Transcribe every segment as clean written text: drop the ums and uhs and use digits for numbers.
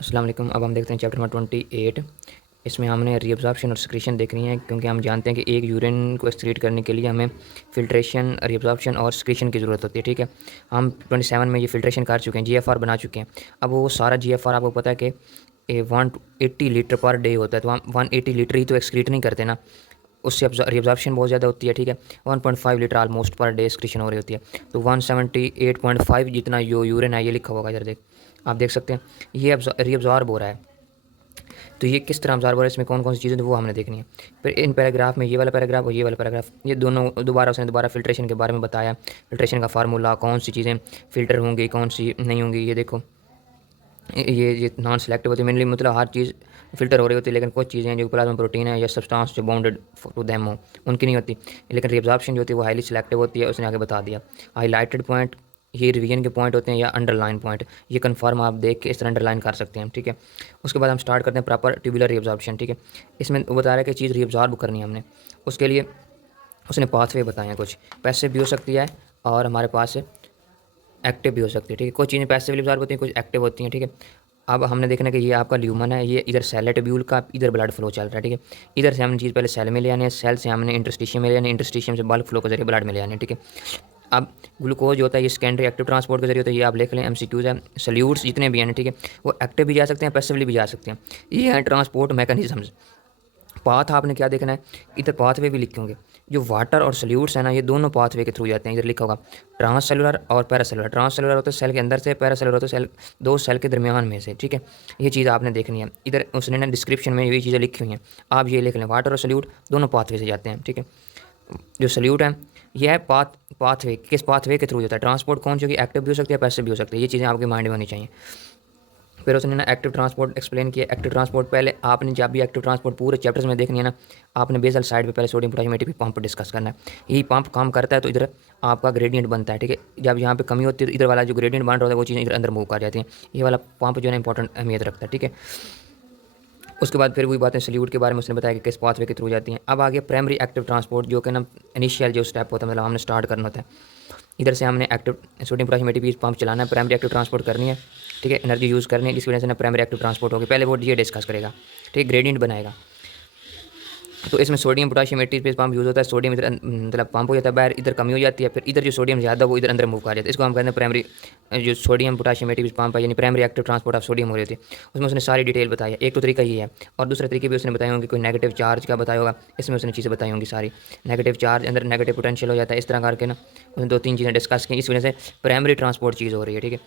अस्सलाम वालेकुम। अब हम देखते हैं चैप्टर नंबर 28। इसमें हमने रीअब्ज़ॉर्प्शन और सिक्रीशन देखनी है, क्योंकि हम जानते हैं कि एक यूरिन को एक्सक्रीट करने के लिए हमें फ़िल्ट्रेशन, रीअब्ज़ॉर्प्शन और सिक्रीशन की ज़रूरत होती है। ठीक है, हम 27 में ये फ़िल्ट्रेशन कर चुके हैं, जीएफआर बना चुके हैं। अब वो सारा जीएफआर आपको पता है कि 180 लीटर पर डे होता है, तो हम 180 लीटर ही तो एक्सक्रीट नहीं करते ना, उससे रीअब्ज़ॉर्प्शन बहुत ज़्यादा होती है। ठीक है, 1.5 litre almost per day excretion हो रही होती है। तो 178.5 जितना जो यूरिन है, ये लिखा होगा इधर आप देख सकते हैं, ये रीअब्ज़ॉर्ब हो रहा है। तो ये किस तरह अब्ज़ॉर्ब हो रहा है, इसमें कौन कौन सी चीज़ें, तो वो हमने देखनी है। फिर इन पैराग्राफ में ये वाला पैराग्राफ और ये वाला पैराग्राफ, ये दोनों दोबारा उसने दोबारा फ़िल्ट्रेशन के बारे में बताया, फ़िल्ट्रेशन का फार्मूला, कौन सी चीज़ें फ़िल्टर होंगी, कौन सी नहीं होंगी। ये देखो, ये नॉन सेलेक्टिव होती है, मेनली मतलब हर चीज़ फ़िल्टर हो रही होती है, लेकिन कुछ चीज़ें जो प्लाज्मा प्रोटीन है या सब्सटेंस जो बाउंडेड टू देम हो, उनकी नहीं होती। लेकिन रिअब्ज़ॉर्प्शन जो होती है वो हाईली सिलेक्टिव होती है, उसने आगे बता दिया। हाईलाइटेड पॉइंट ये रिवीजन के पॉइंट होते हैं, या अंडरलाइन पॉइंट, ये कन्फर्म आप देख के इस तरह अंडरलाइन कर सकते हैं। ठीक है, उसके बाद हम स्टार्ट करते हैं प्रॉपर ट्यूबुलर रिअब्ज़ॉर्प्शन। ठीक है, इसमें वो बता रहा है कि चीज़ रिअब्ज़ॉर्ब करनी है हमने, उसके लिए उसने पाथवे बताए हैं। कुछ पैसिव भी हो सकती है और हमारे पास एक्टिव भी हो सकती है। ठीक है, कुछ चीज़ें पैसिवली अब्ज़ॉर्ब होती हैं, कुछ एक्टिव होती हैं। ठीक है, अब हमने देखना कि ये आपका ल्यूमन है, ये इधर सेल है ट्यूब्यूल का, इधर ब्लड फ्लो चल रहा है। ठीक है, इधर से हमने चीज़ पहले सेल में ले आने हैं, सेल से हमने इंटरस्टिशियम में ले आने, इंटरस्टिशियम से बल्क फ्लो के जरिए ब्लड में ले आने हैं। ठीक है, अब ग्लूकोज जो होता है ये सेकेंडरी एक्टिव ट्रांसपोर्ट के जरिए होता है, ये आप लिख लें, एमसीक्यूज़ है। सल्यूट्स जितने भी हैं, ठीक है, वो एक्टिव भी जा सकते हैं, पैसिवली भी जा सकते हैं। ये हैं ट्रांसपोर्ट मैकेनिज्म्स। पाथ आपने क्या देखना है, इधर पाथवे भी लिखे होंगे। जो वाटर और सल्यूट्स है ना, ये दोनों पाथवे के थ्रू जाते हैं। इधर लिखा होगा ट्रांस सेलुलर और पैरासेलुलर। ट्रांस सेलुलर होता है सेल के अंदर से, पैरासेलुलर होता है सेल, दो सेल के दरमियान में से। ठीक है, ये चीज़ आपने देखनी है। इधर उसने ना डिस्क्रिप्शन में ये चीज़ें लिखी हुई हैं, आप ये लिख लें, वाटर और सल्यूट दोनों पाथवे से जाते हैं। ठीक है, जो सल्यूट है यह है पाथवे, किस पाथवे के थ्रू जाता है। ट्रांसपोर्ट कौन सी होगी, एक्टिव भी हो सकती है, पैसिव भी हो सकती है। ये चीज़ें आपके माइंड में होनी चाहिए। फिर उसने ना एक्टिव ट्रांसपोर्ट एक्सप्लेन किया। एक्टिव ट्रांसपोर्ट पहले आपने जब भी एक्टिव ट्रांसपोर्ट पूरे चैप्टर्स में देखनी है ना, आपने बेसल साइड पे पहले sodium potassium ATP pump discuss करना है। यही पंप काम करता है तो इधर आपका ग्रेडियंट बनता है। ठीक है, जब यहाँ पे कमी होती है तो इधर वाला जो ग्रेडियंट बन रहा होता है वो चीज़ें इधर अंदर मूव कर जाती हैं। ये वाला पंप जो है ना इंपॉर्टेंट अहमियत रखता है। ठीक है, उसके बाद फिर वही बातें सल्यूट के बारे में उसने बताया कि किस पाथवे के थ्रू जाती हैं। अब आगे प्राइमरी एक्टिव ट्रांसपोर्ट, जो कि ना इनिशियल जो स्टेप होता है, मतलब हमने स्टार्ट करना होता है। इधर से हमने active sodium potassium ATP pump चलाना है, प्राइमरी एक्टिव ट्रांसपोर्ट करनी है। ठीक है, एनर्जी यूज़ करनी है, जिसकी वजह से ना प्राइमरी एक्टिव ट्रांसपोर्ट होगी। पहले वो ये डिस्कस करेगा। ठीक है, ग्रेडियंट बनाएगा। तो इसमें sodium potassium ATP pump use होता है। सोडियम इधर मतलब पंप हो जाता है बाहर, इधर कमी हो जाती है, फिर इधर जो सोडियम ज़्यादा वो इधर अंदर मूव कर जाता है। इसको हम कहते हैं प्राइमरी जो सोडियम पोटेशियम एटीपी पंप है, यानी primary active transport of sodium हो रही थी। उसमें उसने सारी डिटेल बताई है। एक तो तरीका ये है, और दूसरे तरीके भी उसने बताए होंगे। कोई नेगेटिव चार्ज का बताया होगा, इसमें उसने चीज़ें बताई होंगी सारी। नेगेटिव चार्ज अंदर नेगेटिव पोटेंशियल हो जाता है, इस तरह करके ना उसने दो तीन चीज़ें डिस्कस की। इस वजह से प्राइमरी ट्रांसपोर्ट चीज़ हो रही है। ठीक है,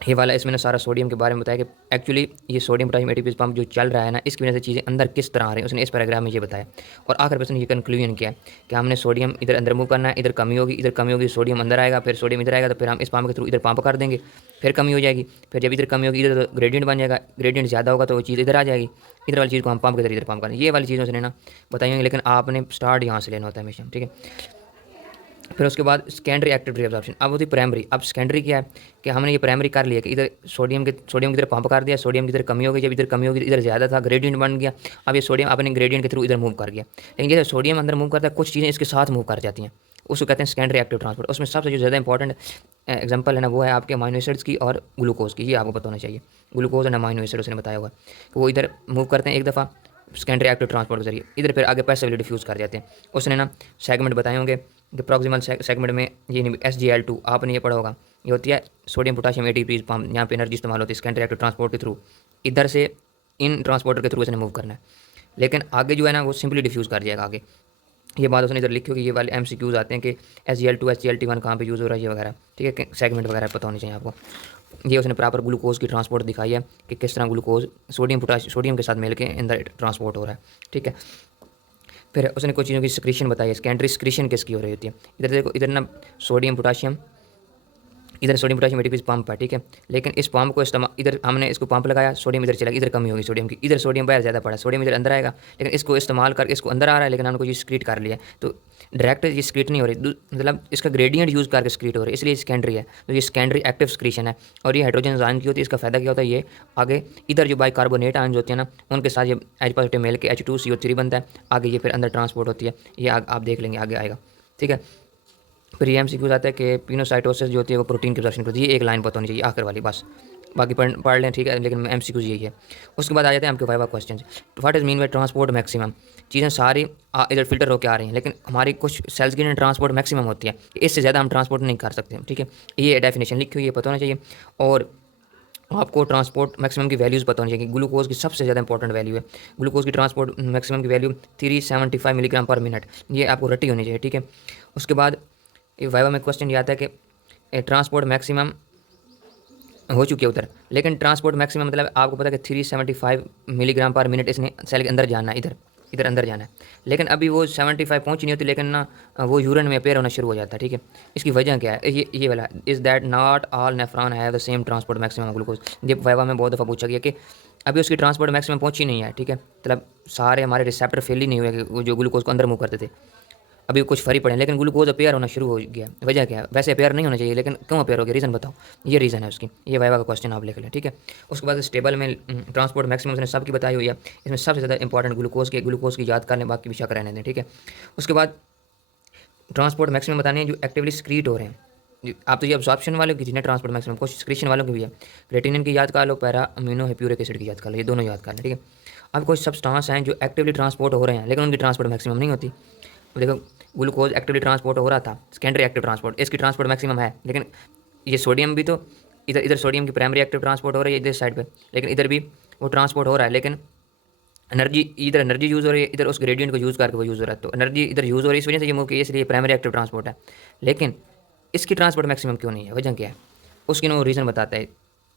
ये वाला इसमें सारा सोडियम के बारे में बताया कि एक्चुअली ये सोडियम पोटेशियम एटीपी पंप जो चल रहा है ना, इसकी वजह से चीज़ें अंदर किस तरह आ रही हैं, उसने इस पैराग्राफ में ये बताया। और आखिर में उसने ये कंक्लूजन किया कि हमने सोडियम इधर अंदर मूव करना है, इधर कमी होगी, इधर कमी होगी, सोडियम अंदर आएगा, फिर सोडियम इधर आएगा, तो फिर हम इस पंप के थ्रू इधर पंप कर देंगे, फिर कमी हो जाएगी। फिर जब इधर कमी होगी, इधर तो ग्रेडियंट बन जाएगा, ग्रेडियंट ज़्यादा होगा तो वो चीज़ इधर आ जाएगी, इधर वाली चीज़ को हम पंप के जरिए इधर पंप करें। ये वाली चीज़ उसने ना बताई होंगी, लेकिन आपने स्टार्ट यहाँ से लेना होता है हमेशा। ठीक है, फिर उसके बाद सेकेंडरी एक्टिव रीअब्जॉर्प्शन। अब होती प्राइमरी। अब सेकेंडरी क्या है कि हमने ये प्राइमरी कर लिया कि इधर सोडियम की तरफ पंप कर दिया, सोडियम की तरफ कमी हो गई, जब इधर कमी होगी इधर ज़्यादा था, ग्रेडियंट बन गया। अब ये सोडियम अपने ग्रेडियंट के थ्रू इधर मूव कर गया। लेकिन जैसे सोडियम अंदर मूव करता है, कुछ चीज़ें इसके साथ मूव कर जाती हैं, उसको कहते हैं सेकेंडरी एक्टिव ट्रांसपोर्ट। उसमें सबसे जो ज़्यादा इंपॉर्टेंट एग्जाम्पल है ना, वो है आपके अमाइनो एसिड्स की और ग्लूकोज की। ये आपको पता होना चाहिए। ग्लूकोज एंड अमाइनो एसिड उसने बताया होगा कि वो इधर मूव करते हैं एक दफ़ा सेकेंडरी एक्टिव ट्रांसपोर्ट के जरिए, इधर फिर आगे पैसिवली डिफ्यूज़ कर जाते हैं। उसने ना सेगमेंट बताए होंगे कि प्रॉक्सिमल सेगमेंट में ये SgL2 आपने ये पढ़ा होगा, ये होती है सोडियम पोटेशियम एटीपी पंप। यहाँ पे एनर्जी इस्तेमाल होती है सेकेंडरी एक्टिव ट्रांसपोर्ट के थ्रू, इधर से इन ट्रांसपोर्टर के थ्रू इसने मूव करना है। लेकिन आगे जो है ना वो सिंपली डिफ्यूज़ कर जाएगा आगे। ये बात उसने इधर लिखी होगी। ये वाले MCQs आते हैं कि SgL2 SgLT1 कहाँ पे यूज़ हो रहा है, ये वगैरह। ठीक है, सेगमेंट वगैरह पता होनी चाहिए आपको। ये उसने प्रॉपर ग्लूकोज की ट्रांसपोर्ट दिखाई है कि किस तरह ग्लूकोज सोडियम के साथ मिल के अंदर ट्रांसपोर्ट हो रहा है। ठीक है, फिर उसने कुछ चीज़ों की स्क्रीशन बताई है। सेकेंडरी स्क्रीशन किसकी हो रही होती है, इधर देखो, इधर ना सोडियम पोटाशियम, इधर सोडियम पोटेशियम एटीपी पंप है। ठीक है, लेकिन इस पंप को इस्तेमाल, इधर हमने इसको पंप लगाया, सोडियम इधर चला, इधर कमी होगी सोडियम की, इधर सोडियम बाहर ज़्यादा पड़ा, सोडियम इधर अंदर आएगा। लेकिन इसको इस्तेमाल कर इसको अंदर आ रहा है, लेकिन हमने कुछ स्क्रीट कर लिया, तो डायरेक्ट ये स्क्रीट नहीं हो रही, मतलब इसका ग्रेडियंट यूज़ करके स्क्रीट हो रही है, इसलिए सेकेंडरी है। तो ये सेकेंडरी एक्टिव स्क्रीशन है। और ये हाइड्रोजन आयन की होती है। इसका फ़ायदा क्या होता है, ये आगे इधर जो बाइकार्बोनेट आयन होती है ना, उनके साथ ये H पॉजिटिव मिल के H2CO3 बनता है, आगे ये फिर अंदर ट्रांसपोर्ट होती है। ये आप देख लेंगे आगे आएगा। ठीक है, फिर ये MCQ आता है कि पिनोसाइटोसिस जो होती है वो प्रोटीन की एब्जॉर्प्शन करती है। ये एक लाइन पता होनी चाहिए आखिर वाली, बस बाकी पढ़ लें, ठीक है, लेकिन MCQs यही है। उसके बाद आ जाते हैं आपके viva question. What is mean by transport maximum? चीज़ें सारी इधर फिल्टर होकर आ रही हैं, लेकिन हमारी कुछ सेल्स की ट्रांसपोर्ट मैक्सिमम होती है, इससे ज़्यादा हम ट्रांसपोर्ट नहीं कर सकते, ठीक है। ये डेफिनेशन लिखी हुई है, पता होना चाहिए। और आपको ट्रांसपोर्ट मैक्सिमम की वैल्यूज़ पता होनी चाहिए। ग्लूकोज की सबसे ज़्यादा इंपॉर्टेंट वैल्यू है, ग्लूकोज की ट्रांसपोर्ट मैक्सिमम की वैल्यू 375 मिलीग्राम पर मिनट, ये आपको रटी होनी चाहिए, ठीक है। उसके बाद वाइवा में क्वेश्चन ये आता है कि ट्रांसपोर्ट मैक्सिमम हो चुकी है उधर, लेकिन ट्रांसपोर्ट मैक्सिमम मतलब आपको पता है कि 375 मिलीग्राम पर मिनट इसने सेल के अंदर जाना है, इधर इधर अंदर जाना है, लेकिन अभी वो 75 पहुंची नहीं होती, लेकिन ना वो यूरिन में अपेयर होना शुरू हो जाता है, ठीक है। इसकी वजह क्या है? ये वाला is that not all nephron have the same transport maximum glucose. ये वाइवा में बहुत दफ़ा पूछा गया कि अभी उसकी ट्रांसपोर्ट मैक्सिमम पहुंची नहीं है, ठीक है, मतलब सारे हमारे रिसेप्टर फेल ही नहीं हुए कि वो जो ग्लूकोज को अंदर मूव करते थे, अभी कुछ फर्क पड़े, लेकिन ग्लूकोज अपेयर होना शुरू हो गया। वजह क्या है? वैसे अपेयर नहीं होना चाहिए, लेकिन क्यों अपेयर हो गया, रीज़न बताओ। ये रीज़न है उसकी, ये वाइवा का क्वेश्चन आप लिख लें, ठीक है। उसके बाद स्टेबल में ट्रांसपोर्ट मैक्सिमम उसने सबकी बताई हुई है, इसमें सबसे ज़्यादा इंपॉर्टेंट ग्लूकोज की याद कर लें, बाकी भी शक रहने दें, ठीक है। उसके बाद ट्रांसपोर्ट मैक्सिमम बताने हैं जो एक्टिवली स्क्रीट हो रहे हैं। आप तो ये अब्जॉर्प्शन वालों की जिन्हें ट्रांसपोर्ट मैक्सिमम, कुछ स्क्रीशन वालों की भी है। क्रेटिनिन की याद कर लो, पैरा अमीनो हाइप्यूरिक एसिड की याद कर लो, ये दोनों याद कर लें, ठीक है। अब कुछ सब्सटेंस हैं जो एक्टिवली ट्रांसपोर्ट हो रहे हैं, लेकिन उनकी ट्रांसपोर्ट मैक्सिमम नहीं होती। देखो, ग्लूकोज एक्टिवली ट्रांसपोर्ट हो रहा था, सेकेंडरी एक्टिव ट्रांसपोर्ट, इसकी ट्रांसपोर्ट मैक्सिमम है, लेकिन ये सोडियम भी तो इधर इधर सोडियम की प्राइमरी एक्टिव ट्रांसपोर्ट हो रही है इधर साइड पे, लेकिन इधर भी वो ट्रांसपोर्ट हो रहा है, लेकिन एनर्जी इधर एनर्जी यूज़ हो रही है, इधर उस ग्रेडियंट को यूज़ करके वो यूज़ हो रहा है, तो एनर्जी इधर यूज़ हो रही है, इस वजह से ये मूव की, इसलिए प्राइमरी एक्टिव ट्रांसपोर्ट है। लेकिन इसकी ट्रांसपोर्ट मैक्सिमम क्यों नहीं है? वजह क्या है? उसकी ना वो रीज़न बताता है।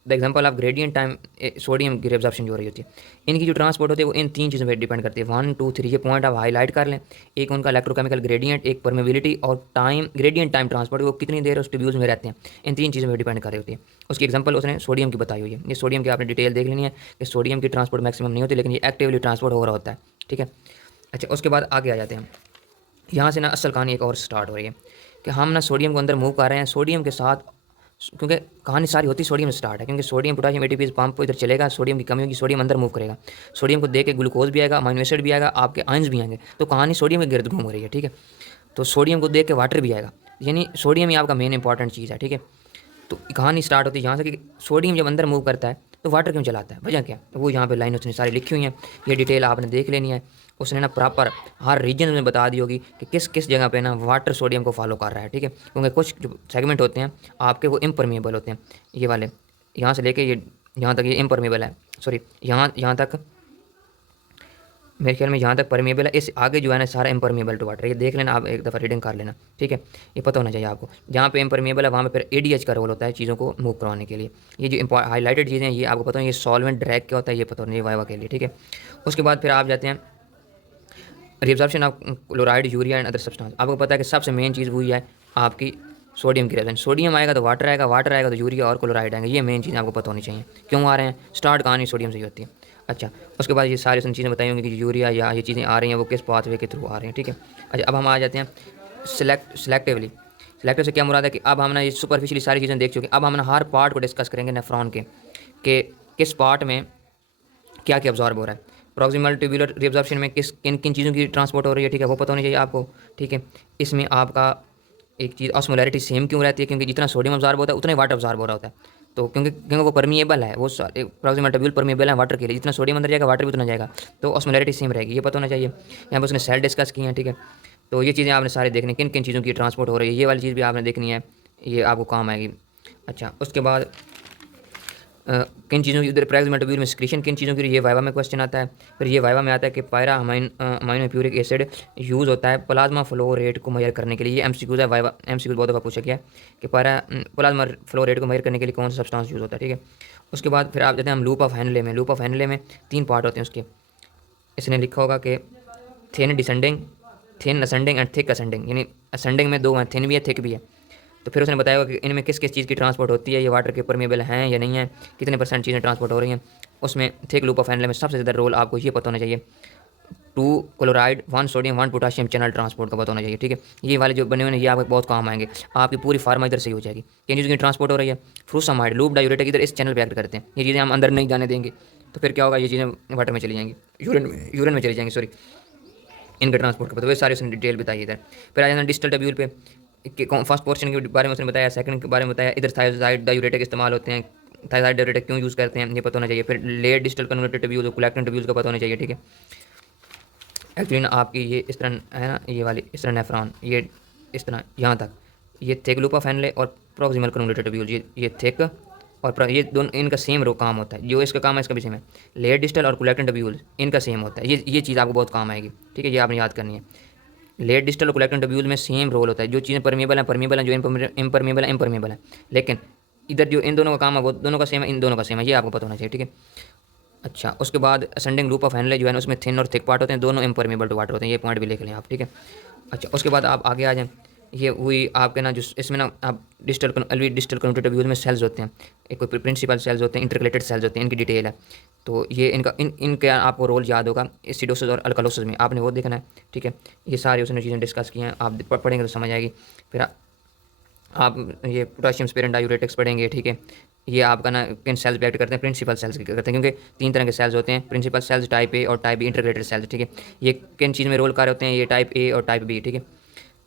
The example of gradient time sodium की रिएब्जॉर्प्शन जो हो रही होती है, इनकी जो ट्रांसपोर्ट होती है वो इन 3 चीज़ों पर डिपेंड करती है। 1 2 3 ये पॉइंट आप हाईलाइट कर लें। एक उनका इलेक्ट्रोकेमिकल ग्रेडियंट, एक परमेबिलिटी और टाइम, ग्रेडियंट टाइम ट्रांसपोर्ट, वो कितनी देर उस ट्यूब्यूल्स में रहते हैं, इन 3 चीज़ों पर डिपेंड कर रही होती है। उसकी एग्जाम्पल उसने सोडियम की बताई हुई है। ये सोडियम की आपने डिटेल देख लेनी है कि सोडियम की ट्रांसपोर्ट मैक्सिमम नहीं होती, लेकिन ये एक्टिवली ट्रांसपोर्ट हो रहा होता है, ठीक है। अच्छा, उसके बाद आगे आ जाते हैं। यहाँ से ना असल कहानी एक और स्टार्ट हो रही है कि हम ना सोडियम को अंदर मूव कर रहे हैं, सोडियम के साथ, क्योंकि कहानी सारी होती सोडियम स्टार्ट है, क्योंकि सोडियम पोटाशियम एटीपी पंप इधर चलेगा, सोडियम की कमी होगी, सोडियम अंदर मूव करेगा, सोडियम को देख के ग्लूकोज भी आएगा, अमीनो एसिड भी आएगा, आपके आयंस भी आएंगे, तो कहानी सोडियम के गिर्द घूम रही है, ठीक है। तो सोडियम को देख के वाटर भी आएगा, यानी सोडियम ही आपका मेन इंपॉर्टेंट चीज़ है, ठीक है। तो कहानी स्टार्ट होती है यहाँ से कि सोडियम जब अंदर मूव करता है तो वाटर क्यों चलाता है, वजह क्या? तो वो यहाँ पे लाइन उसने सारी लिखी हुई हैं, ये डिटेल आपने देख लेनी है। उसने ना प्रॉपर हर रीजन में बता दी होगी कि किस किस जगह पे ना वाटर सोडियम को फॉलो कर रहा है, ठीक है। क्योंकि कुछ जो सेगमेंट होते हैं आपके वो इम्परमेबल होते हैं, ये वाले यहाँ से लेके ये यहाँ तक ये इम्परमेबल है, सॉरी यहाँ यहाँ तक मेरे ख्याल में यहाँ तक परमेबल है, इस आगे जो है ना सारा इम्परमेबल टू वाटर, ये देख लेना आप, एक दफ़ा रीडिंग कर लेना, ठीक है। ये पता होना चाहिए आपको, जहाँ पे इम्परमेबल है वहाँ पे फिर ADH का रोल होता है चीज़ों को मूव करवाने के लिए। ये जो हाईलाइटेड चीज़ें हैं ये आपको पता है, ये सॉल्वेंट ड्रैग क्या होता है ये पता होना चाहिए वाइवा के लिए, ठीक है। उसके बाद फिर आप जाते हैं reabsorption of chloride, urea and other substance. आपको पता है कि सबसे मेन चीज़ वही है आपकी सोडियम की रिएब्जॉर्प्शन। सोडियम आएगा तो वाटर आएगा, वाटर आएगा तो यूरिया और क्लोराइड आएंगे, ये मेन चीज़ आपको पता होनी चाहिए। क्यों आ रहे हैं? स्टार्ट कहानी सोडियम से ही होती है। अच्छा, उसके बाद ये सारी चीज़ें बताई होंगी कि यूरिया या ये चीज़ें आ रही हैं वो किस पाथवे के थ्रू आ रही हैं, ठीक है। अच्छा, अब हम आ जाते हैं सिलेक्टिवली। सिलेक्टिव से क्या मुराद है कि अब हम ना ये सुपरफिशियली सारी चीज़ें देख चुके हैं, अब हम ना हर पार्ट को डिस्कस करेंगे नेफ्रॉन के कि किस पार्ट में क्या क्या अब्जॉर्ब हो रहा है। प्रॉक्सिमल ट्यूबुलर रिएब्जॉर्प्शन में किस किन किन चीज़ों की ट्रांसपोर्ट हो रही है, ठीक है, वो पता होनी चाहिए आपको, ठीक है। इसमें आपका एक चीज़ ऑस्मोलैरिटी सेम क्यों रहती है? क्योंकि जितना सोडियम अब्जॉर्ब होता है उतना ही वाटर अब्जॉर्ब हो रहा होता है, तो क्योंकि वो परमिएबल है, वो प्रॉक्सिमल ट्यूब्यूल परमिएबल है वाटर के लिए, जितना सोडियम अंदर जाएगा वाटर भी उतना जाएगा, तो ऑस्मोलैरिटी सेम रहेगी, ये पता होना चाहिए। यहाँ पर उसने सेल डिस्कस की हैं, ठीक है। तो ये चीज़ें आपने सारे देखनी, किन किन चीज़ों की ट्रांसपोर्ट हो रही है, ये वाली चीज़ भी आपने देखनी है, ये आपको काम आएगी। अच्छा, उसके बाद किन चीज़ों की उधर प्रैक्टिस मेटाबॉलिज्म में सिक्रीशन किन चीज़ों की, ये वाइवा में क्वेश्चन आता है। फिर ये वाइवा में आता है कि पायरा अमाइनो प्यूरिक एसिड यूज़ होता है प्लाज्मा फ्लो रेट को मेजर करने के लिए। ये MCQ है, वाइवा MCQ बहुत दफ़ा पूछा गया है कि पायरा प्लाज्मा फ्लो रेट को मेजर करने के लिए कौन सा सब्सटेंस यूज़ होता है, ठीक है। उसके बाद फिर आप जाते हैं हम लूप ऑफ हैनले में। लूप ऑफ हैनले में 3 पार्ट होते हैं उसके, इसने लिखा होगा कि thin descending, thin ascending and thick ascending, यानी असेंडिंग में 2 हैं, थिन भी है थिक भी है। तो फिर उसने बताया कि इनमें किस किस चीज़ की ट्रांसपोर्ट होती है, ये वाटर के परमेबल हैं या नहीं है, कितने % चीज़ें ट्रांसपोर्ट हो रही हैं। उसमें थिक लूप ऑफ हैनले में सबसे ज़्यादा रोल आपको ये पता होना चाहिए 2 chloride 1 sodium 1 potassium channel transport का पता होना चाहिए, ठीक है। ये वाले जो बने हुए हैं ये आपको बहुत काम आएंगे, आपकी पूरी फार्मा इधर से ही हो जाएगी। किन चीज़ों की ट्रांसपोर्ट हो रही है? फ्रूसामाइड लूप डायूरेटिक इधर इस चैनल पर एक्ट करते हैं, ये चीज़ें हम अंदर नहीं जाने देंगे, तो फिर क्या होगा, ये चीज़ें वाटर में चली जाएंगी, यूरिन में चली जाएंगी, सॉरी, इनका ट्रांसपोर्ट का पता, वे सारी उसने डिटेल बताई इधर। फिर आ जाना डिस्टल ट्यूब्यूल पे, फर्स्ट पोर्शन के बारे में उसने बताया, सेकंड के बारे में बताया, इधर थायरोसाइड डायूरेटिक इस्तेमाल होते हैं, थायराइड डायरेक्ट क्यों यूज़ करते हैं ये पता होना चाहिए। फिर layer digital converter tubule, collecting tubule का पता होना चाहिए, ठीक है। एक्चुअली ना आपकी ये इस तरह है ना, ये वाली इस तरह नेफ्रॉन, ये इस तरह यहाँ तक, ये थिक लूप ऑफ हेनले और प्रॉक्सिमल कन्वर्टर ट्यूब्यूल, ये थिक और ये दोनों, इनका सेम रो काम होता है। जो इसका काम है इसका भी सेम है। लेयर डिजिटल और कोलेक्टिन ट्यूब्यूल इनका सेम होता है। ये चीज़ आपको बहुत काम आएगी, ठीक है, ये आपने याद करनी है। लेयर डिजिटल और कोलेक्टिन ट्यूब्यूल में सेम रोल होता है। जो चीज़ें परमेबल हैं परमेबल हैं, जो इम्परमेबल है इम्परमेबल है। लेकिन इधर जो इन दोनों का काम है वो दोनों का सेम है, इन दोनों का सेम है, ये आपको पता होना चाहिए, ठीक है। अच्छा, उसके बाद असेंडिंग लूप ऑफ हेनले जो है ना, उसमें थिन और थिक पार्ट होते हैं, दोनों इम्परमेबल टू वाटर होते हैं। ये पॉइंट भी लिख लें आप, ठीक है। अच्छा, उसके बाद आप आगे आ जाएँ। ये हुई आपके ना, जो इसमें ना आप डिजिटल कन्वर्टर ट्यूब्यूल में सेल्स होते हैं, एक कोई प्रिंसिपल सेल्स होते हैं, इंटरकलेटेड सेल्स होते हैं, इनकी डिटेल है। तो ये इनका आपको रोल याद होगा एसिडोसिस और अल्कलोसिस में, आपने वो देखना है, ठीक है। ये सारी उसने चीज़ें डिस्कस की हैं, आप पढ़ेंगे तो समझ आएगी। फिर आप ये पोटेशियम स्पेरेंट डायूरेटिक्स पढ़ेंगे, ठीक है। ये आपका ना किन सेल्स पे एक्ट करते हैं, प्रिंसिपल सेल्स करते हैं, क्योंकि 3 तरह के सेल्स होते हैं, प्रिंसिपल सेल्स, टाइप ए और टाइप बी इंटीग्रेटेड सेल्स, ठीक है। ये किन चीज़ में रोल कर होते हैं, ये टाइप ए और टाइप बी, ठीक है।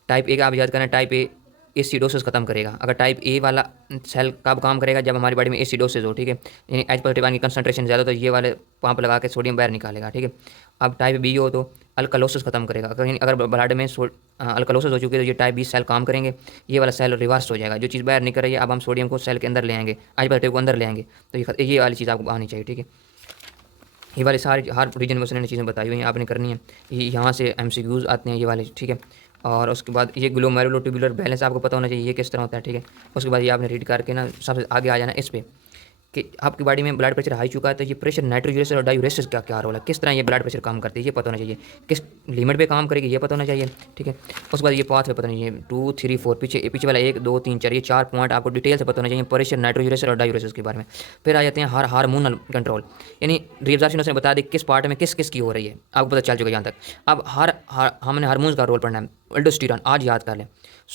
टाइप ए का आप याद करना, टाइप ए एसिडोसिस खत्म करेगा। अगर टाइप ए वाला सेल कब काम करेगा, जब हमारी बॉडी में एसिडोसिस हो, ठीक है, यानी एच पॉजिटिव की कंसंट्रेशन ज़्यादा, तो ये वाले पंप लगा के सोडियम बाहर निकालेगा, ठीक है। अब टाइप बी हो तो अल्कलोसिस खत्म करेगा। अगर ब्लड में अल्कलोसिस हो चुकी है तो ये टाइप बी सेल काम करेंगे, ये वाला सेल रिवर्स हो जाएगा, जो चीज़ बाहर निकल रही है अब हम सोडियम को सेल के अंदर ले आएंगे, एच पॉजिटिव को अंदर ले आएंगे, तो ये वाली चीज़ आपको आनी चाहिए, ठीक है। ये वाली सारी हर रीजन में उसने चीज़ें बताई हुई हैं, आपने करनी है। ये यहाँ से MCQs आते हैं ये वाले, ठीक है। और उसके बाद ये ग्लोमेरुलो ट्यूबुलर बैलेंस आपको पता होना चाहिए, ये किस तरह होता है, ठीक है। उसके बाद ये आपने रीड करके ना सबसे आगे आ जाना इस पर कि आपकी बॉडी में ब्लड प्रेशर हाई चुका है, तो ये प्रेशर नाइट्रोजन और डायूरेसिस का क्या रोल है, किस तरह ये ब्लड प्रेशर काम करती है, ये पता होना चाहिए। किस लिमिट पे काम करेगी ये पता होना चाहिए, ठीक है। उसके बाद ये पाथ पे पता नहीं चाहिए, 2 3 4 पीछे वाला 1 2 3 4, ये 4 पॉइंट आपको डिटेल से पता होना चाहिए प्रेशर, नाइट्रोजन और डायूरेसिस के बारे में। फिर आ जाते हैं हार्मोनल कंट्रोल, यानी रीअब्जॉर्प्शन उसने बता दी किस पार्ट में किस किस की हो रही है, आपको पता चल चुका यहाँ तक। अब हमने हार्मोन्स का रोल पढ़ना है। अल्डोस्टेरॉन आज याद कर लें,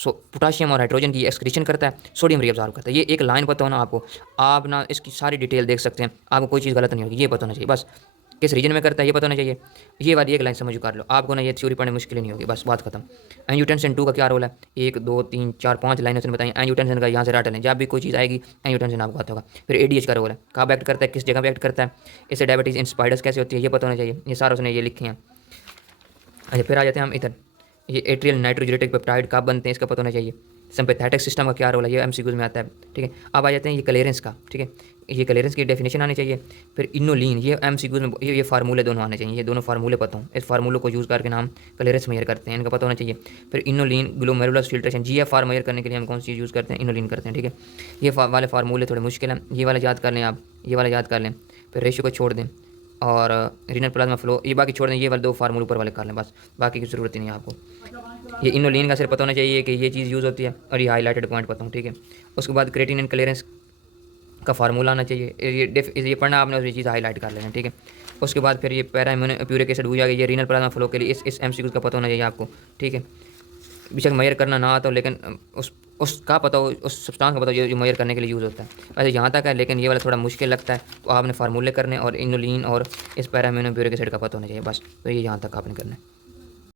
पोटाशियम और हाइड्रोजन की एक्सक्रीशन करता है, सोडियम रीअब्जॉर्ब करता है। ये एक लाइन पता होना आपको, आप ना इसकी सारी डिटेल देख सकते हैं, आपको कोई चीज़ गलत नहीं होगी, ये पता होना चाहिए बस। किस रीजन में करता है ये पता होना चाहिए, ये वाली एक लाइन समझ कर लो, आपको ना ये थ्योरी पढ़ने मुश्किल नहीं होगी, बस बात खत्म। एंजियोटेंसिन 2 का क्या रोल है, 1 2 3 4 5 लाइनें उसने बताई। एंजियोटेंसिन का यहाँ से रट लें, जब भी कोई चीज़ आएगी एंजियोटेंसिन आपको आता होगा। फिर ADH का रोल है, कब एक्ट करता है, किस जगह पर एक्ट करता है, इससे डायबिटीज़ इंस्पाइडस कैसे होती है ये पता होना चाहिए, ये सारा उसने ये लिखे हैं। अच्छा, फिर आ जाते हैं हम इधर, ये एट्रियल नाइट्रोजेनेटिक पेप्टाइड कब बनते हैं इसका पता होना चाहिए। सिंपैथेटिक सिस्टम का क्या रोल है, ये MCQs में आता है, ठीक है। अब आ जाते हैं ये क्लीयरेंस का, ठीक है, ये क्लीयरेंस की डेफिनेशन आनी चाहिए। फिर इनोलिन, ये MCQs में ये फार्मूले दोनों आने चाहिए, ये दोनों फार्मूले पता हूँ, इस फार्मूले को यूज़ करके नाम क्लीयरेंस मेजर करते हैं, इनका पता होना चाहिए। फिर inulin glomerular filtration, GFR measure करने के लिए हम कौन सी चीज़ यूज़ करते हैं, इनोलिन करते हैं, ठीक है। ये वाले फार्मूले थोड़े मुश्किल हैं, ये वाले याद कर लें आप, ये वाले याद कर लें। फिर रेशियो को छोड़ दें और रीनल प्लाज्मा फ्लो ये बाकी छोड़ दें, ये वाले 2 फार्मूले ऊपर वाले कर लें, बस बाकी की ज़रूरत ही नहीं है आपको। ये इनोलिन का सिर्फ पता होना चाहिए कि ये चीज़ यूज़ होती है, और ये हाईलाइटेड पॉइंट पता हूँ, ठीक है। उसके बाद क्रेटिनिन क्लीयरेंस का फार्मूला आना चाहिए, ये पढ़ना आपने, और ये चीज़ हाईलाइट कर लेना, ठीक है। उसके बाद फिर ये पैराम्यूरिक एसिड हो जाएगा, ये रीनल प्लाज्मा फ्लो के लिए इस MCQ का पता होना चाहिए आपको, ठीक है। बेशक मेजर करना ना आता हो, लेकिन उसका पता हो, उस सब्सटेंस का पता हो जो मेजर करने के लिए यूज़ होता है, वैसे यहाँ तक है। लेकिन ये वाला थोड़ा मुश्किल लगता है, तो आपने फार्मूले करने और इनोलिन और इस पैराम्यूरिक एसिड का पता होना चाहिए, बस। तो ये यहाँ तक आपने करना है।